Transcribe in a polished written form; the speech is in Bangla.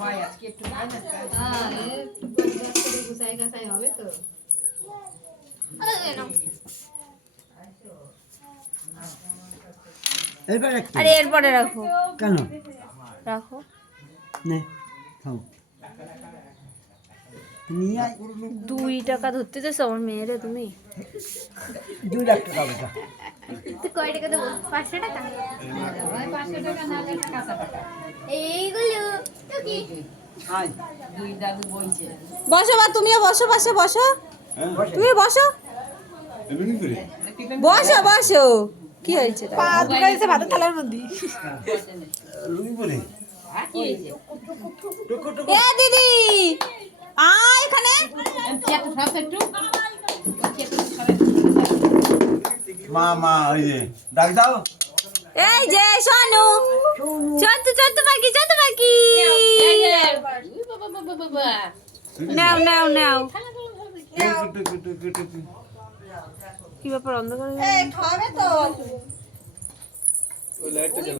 হয় আজকে একটু হয় না হ্যাঁ একটু গুছাই গাছাই হবে তো আরে এরপরে রাখো কেন রাখো নে খাও নিয়ে আয় 2 টাকা ধরতে চাইছো আমার মেয়েরে তুমি 2 লাখ টাকা বেটা তুই কয় টাকা দেবো 500 টাকা ওই 500 টাকা না হলে কাঁচা টাকা এইগুলো তো কি আয় দুই দাদু বইছে বসো বা তুমিও বসো পাশে বসো তুমি বসো এমনি করে বসো বসো কি হয়েছে পা দুগাইছে ভাতের থালার মধ্যে লুই বলে আর কি হয়েছে এ দিদি আয় এখানে চেয়ারটা সব একটু মা ওই যে ডাক দাও এই যে সোনু চত্তু পাখি নাও নাও নাও কি ব্যাপার অন্ধকার খাবে তো